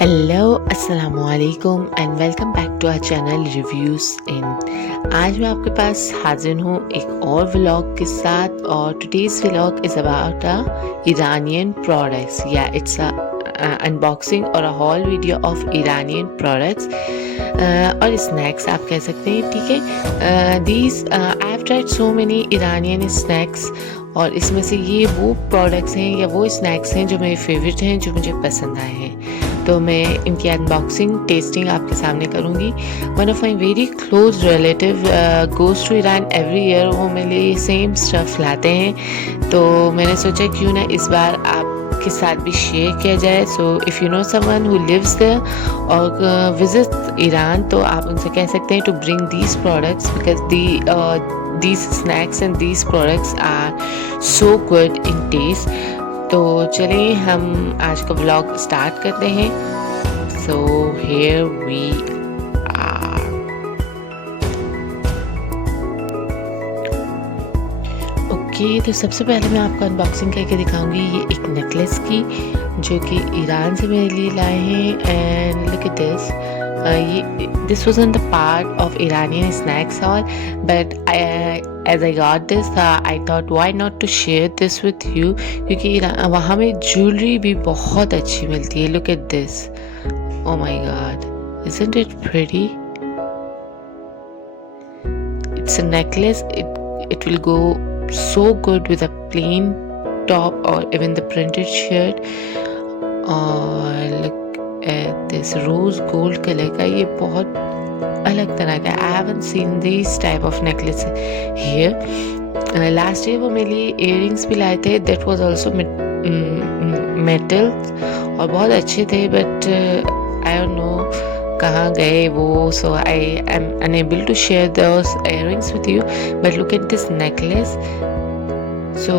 हेलो अस्सलामु अलैकुम and welcome back to our channel reviews in. आज मैं आपके पास हाजिर हूँ एक और व्लॉग के साथ और today's vlog is about Iranian products या इट्स अनबॉक्सिंग और a whole video of Iranian products और स्नैक्स आप कह सकते हैं। ठीक है, these I have tried so many Iranian snacks और इसमें से ये वो प्रोडक्ट्स हैं या वो स्नैक्स हैं जो मेरे फेवरेट हैं, जो मुझे पसंद आए हैं। तो मैं इनकी अनबॉक्सिंग टेस्टिंग आपके सामने करूँगी। One of my very close relative goes to Iran every year, वो मेरे लिए सेम स्टफ़ लाते हैं, तो मैंने सोचा क्यों ना इस बार आपके साथ भी शेयर किया जाए। So if you know someone who lives there और विजिट ईरान, तो आप उनसे कह सकते हैं to bring these products because these snacks and these products are so good in taste। तो चलिए हम आज का व्लॉग स्टार्ट करते हैं। सो here we are। ओके, तो सबसे पहले मैं आपको अनबॉक्सिंग करके दिखाऊंगी ये एक नेकलेस की, जो कि ईरान से मेरे लिए लाए हैं। And look at this, this wasn't the part of Iranian snacks haul, but as I got this, I thought why not to share this with you, क्योंकि वहाँ में ज्वेलरी भी बहुत अच्छी मिलती है। Look at this, oh my god, isn't it pretty? It's a necklace. It will go so good with a plain top or even the printed shirt। और look this rose gold colour का, ये बहुत अलग तरह का। I haven't seen this type of necklace here. Last year वो मेरे लिए इयररिंग्स भी लाए थे, दैट वाज आल्सो मेटल और बहुत अच्छे थे, बट आई डोंट नो कहाँ गए वो। So I am unable to share those earrings with you, but look at this necklace. So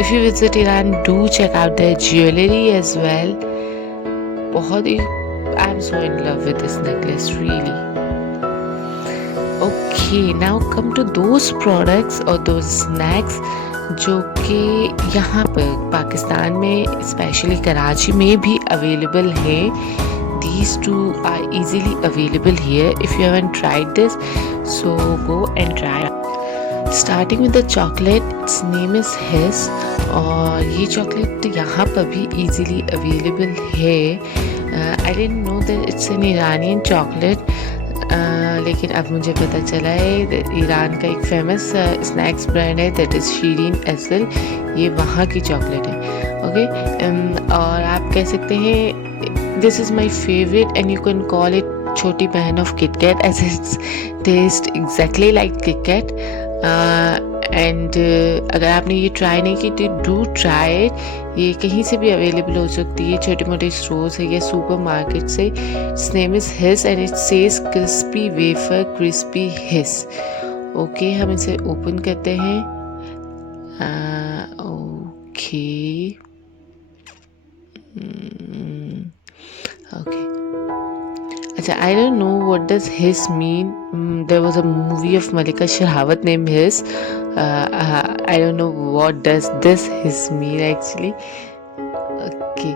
if you visit Iran, do check out their jewellery as well. बहुत ही I am so in love with this necklace really. Okay, now come to those products और those snacks जो कि यहाँ पर पाकिस्तान में स्पेशली कराची में भी अवेलेबल है। These two are easily available here. If you haven't tried this, so go and try। Starting with the chocolate, its name is His, और ये चॉकलेट यहाँ पर भी easily available है। I didn't know that it's an Iranian chocolate, लेकिन अब मुझे पता चला है ईरान का एक फेमस स्नैक्स ब्रांड है, दैट इज़ शीरीन एसल। ये वहाँ की चॉकलेट है। ओके, और आप कह सकते हैं this is my favourite and you can call it छोटी बहन of KitKat, as its taste exactly like KitKat. And अगर आपने ये ट्राई नहीं की तो डू ट्राई इट। ये कहीं से भी अवेलेबल हो सकती है, छोटे मोटे स्टोर्स है या सुपर मार्केट से। It's name is his and it says crispy wafer crispy हिस। ओके, हम इसे ओपन करते हैं। ओके ओके, अच्छा, I don't know what does his mean. There was a movie of Malika Sherawat named His. I don't know what does this his mean actually. Okay,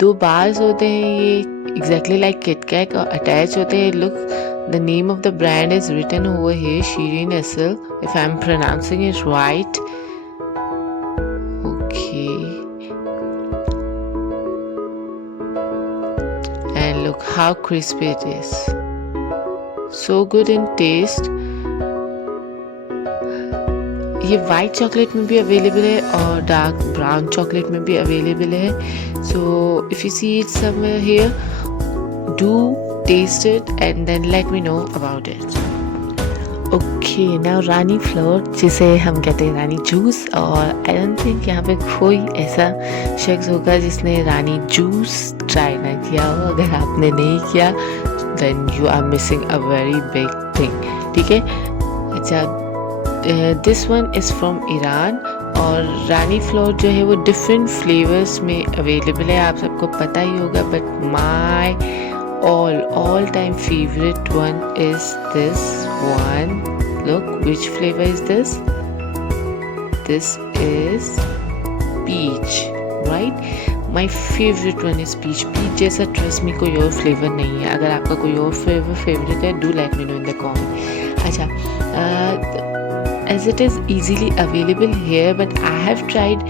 दो बार्स होते हैं, ये exactly like KitKat और अटैच होते हैं। Look, the name of the brand is written over here, Shireen Essel, if I'm pronouncing it right. Okay. And look how crispy it is, so good in taste। ये white chocolate में भी available है और dark brown chocolate में भी available है। So if you see it somewhere here, do taste it and then let me know about it. Okay, now Rani float, जिसे हम कहते हैं रानी जूस, और आई डोंट थिंक यहाँ पे कोई ऐसा शख्स होगा जिसने रानी जूस ट्राई ना किया हो। अगर आपने नहीं किया then you are missing a very big thing. ठीक है, अच्छा, this one is from Iran और रानी फ्लोर जो है वो डिफरेंट फ्लेवर्स में अवेलेबल है, आप सबको पता ही होगा, but my all time favorite one is this one. Look, which flavor is this? This is peach, right? My favourite one is peach. Peach जैसा ट्रस्ट मी कोई और फ्लेवर नहीं है। अगर आपका कोई और फेवरेट है, do let me no in the comment. अच्छा, as it is easily available here, but I have tried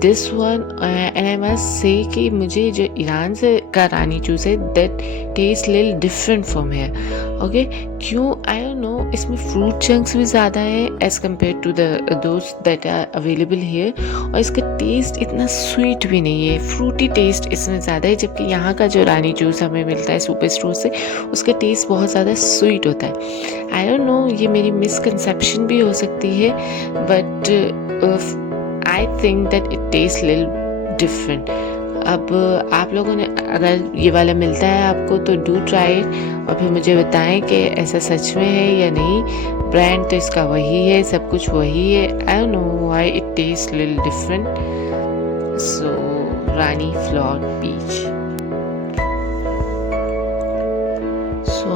this one and I must say कि मुझे जो ईरान से का रानी चूस है that taste little different from here. Okay, क्यों I don't know, इसमें fruit chunks भी ज़्यादा है as compared to the those that are available here, और इसका taste इतना sweet भी नहीं है, fruity taste इसमें ज़्यादा है, जबकि यहाँ का जो रानी जूस हमें मिलता है सुपर स्टोर से उसका taste बहुत ज़्यादा sweet होता है। I don't know, ये मेरी misconception भी हो सकती है, but I think that it tastes little different. अब आप लोगों ने अगर ये वाला मिलता है आपको तो डू ट्राई और फिर मुझे बताएं कि ऐसा सच में है या नहीं। ब्रांड तो इसका वही है, सब कुछ वही है। I don't know why it tastes little different. So Rani Flawed Peach. So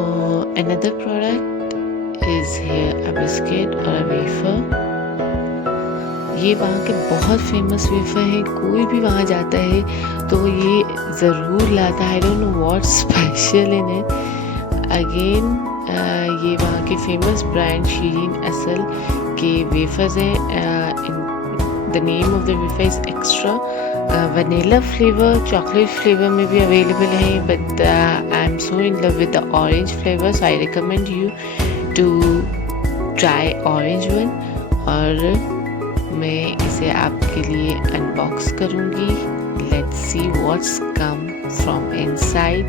another product is here a biscuit or a wafer. ये वहाँ के बहुत फेमस वेफर हैं, कोई भी वहाँ जाता है तो ये ज़रूर लाता है। I don't know what special in it. Again ये वहाँ के फेमस ब्रांड शीरीन असल के वेफर्स हैं। The name of the wafer is extra. Vanilla flavour, chocolate flavour में भी अवेलेबल है, but I am so in love with the orange flavour, so I recommend you to try orange one. और मैं इसे आपके लिए unbox करूंगी। Let's see what's come from inside.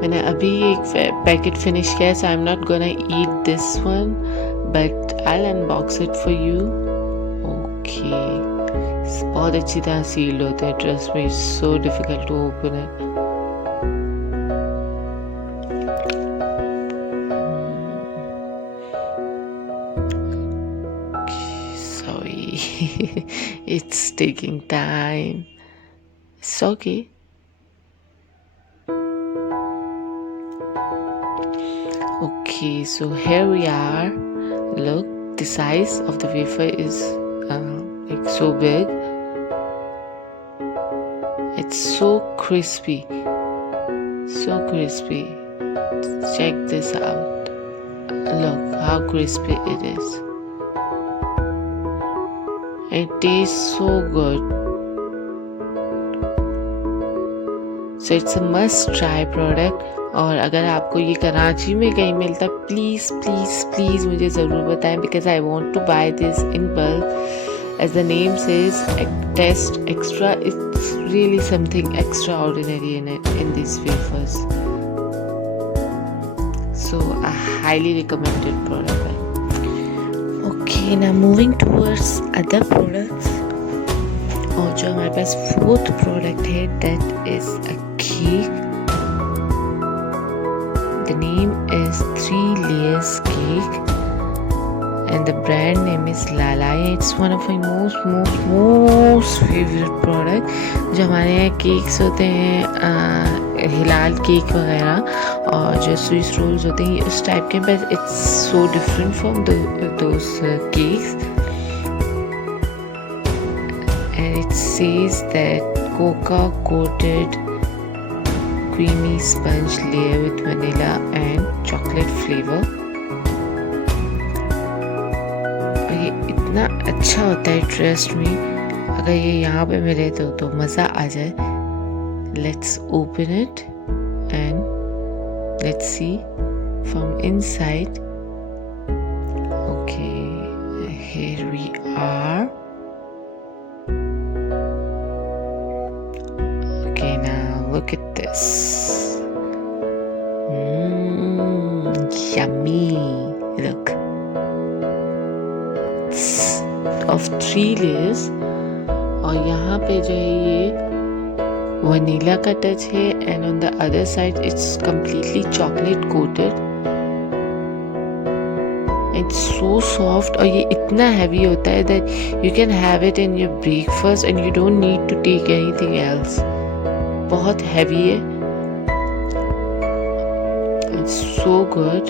मैंने अभी एक पैकेट फिनिश किया है, so I am not gonna eat this one, but I will unbox it for you. Okay, बहुत अच्छी तरह सील्ड होते हैं, trust me, it's so difficult to open it. It's taking time. It's okay. Okay, so here we are. Look, the size of the wafer is like so big. It's so crispy. So crispy. Check this out. Look how crispy it is. It tastes so good. So it's a must try product. और अगर आपको ये कराची में कहीं मिलता, please please please मुझे ज़रूर बताएं, because I want to buy this in bulk. As the name says, taste extra. It's really something extraordinary in these wafers. So a highly recommended product. Okay, now moving towards other products, और जो हमारे पास fourth product है, that is a cake. The name is 3 layers cake and the brand name is Lalai. It's one of my most favorite product. जो हमारे यहाँ केक्स होते हैं, हिलाल केक वगैरह और जो स्विस रोल्स होते हैं उस टाइप के, but it's so different from those cakes. And it says that Coca coated creamy sponge layer with vanilla and chocolate flavour. ये इतना अच्छा होता है, ट्रस्ट मी, अगर ये यहाँ पे मिले तो मज़ा आ जाए। Let's open it and let's see from inside. Okay, here we are. Okay, now look at this. Yummy. Look. It's of 3 layers और यहाँ पे जो है ये वनीला का टच है and on the other side it's completely chocolate coated. It's so soft और ये इतना हैवी होता है that you can have it in your breakfast and you don't need to take anything else. बहुत हैवी है। It's so good,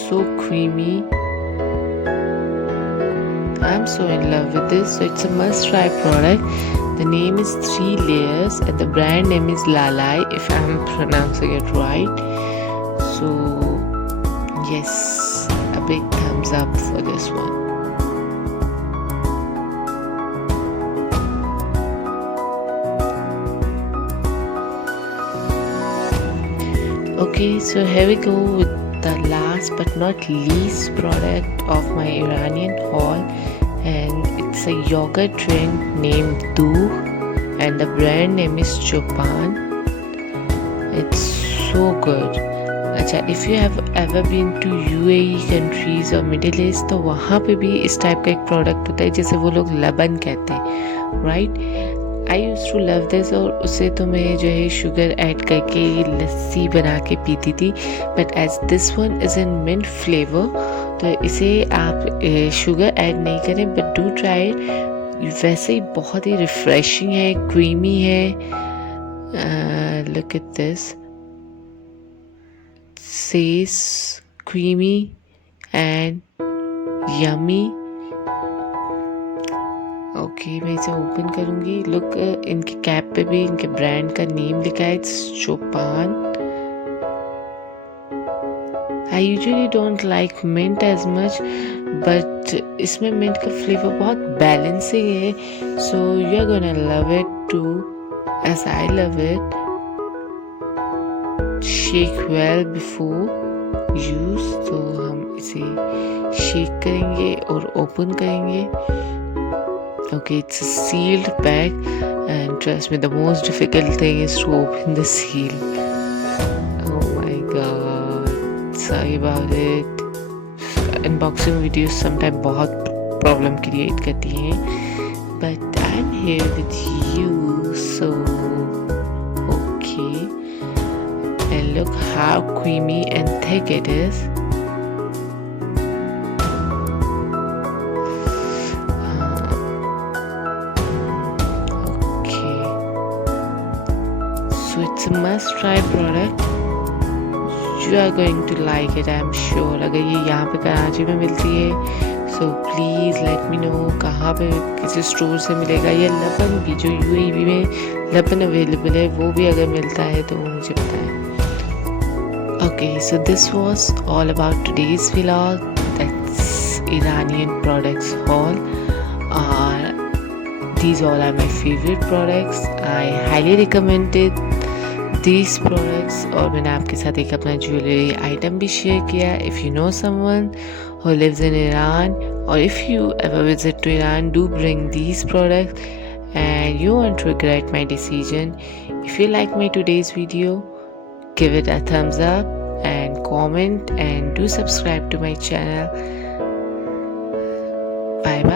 so creamy. am so in love with this. So it's a must try product. The name is 3 Layers and the brand name is Lalai, if I am pronouncing it right. So yes, a big thumbs up for this one. Okay, so here we go with the last but not least product of my Iranian haul, and it's a yogurt drink named Doogh and the brand name is Chopan. It's so good. अच्छा, if you have ever been to UAE countries और middle east, तो वहाँ पे भी इस टाइप का एक प्रोडक्ट होता है जिसे वो लोग लबन कहते हैं, right? I use to love this, और उसे तो मैं जो है शुगर ऐड करके लस्सी बना के पीती थी, but as this one is in mint flavour, तो इसे आप शुगर ऐड नहीं करें, बट डू ट्राई इट। वैसे ही बहुत ही रिफ्रेशिंग है, क्रीमी है। Look at this, says creamy and yummy. Okay, मैं इसे ओपन करूँगी। लुक, इनके कैप पे भी इनके ब्रांड का नेम लिखा है, it's Chopan. I usually don't like mint as much, but इसमें मिंट का फ्लेवर बहुत बैलेंसिंग है, so you are gonna love it too as I love it. Shake well before use, तो हम इसे शेक करेंगे और ओपन करेंगे। Okay, it's a sealed pack, and trust me, the most difficult thing is to open the seal. Oh my god, sorry about it. Unboxing videos sometimes बहुत problem create करती हैं, but I'm here with you, so okay. And look how creamy and thick it is. So it's a must try product. You are going to like it, I am sure. अगर ये यहाँ पे कराची में मिलती है, so please let me know कहाँ पे किसी स्टोर से मिलेगा। ये लबन भी, जो UAE में लबन अवेलेबल है, वो भी अगर मिलता है तो वो मुझे बताएं। Okay, so this was all about today's vlog. That's Iranian products haul. These all are my favorite products. I highly recommend it. These products, और मैंने आपके साथ एक अपना ज्वेलरी आइटम भी शेयर किया। If you know someone who lives in Iran, or if you ever visit to Iran, do bring these products and you won't regret my decision. If you like my today's video, give it a thumbs up and comment and do subscribe to my channel. Bye bye.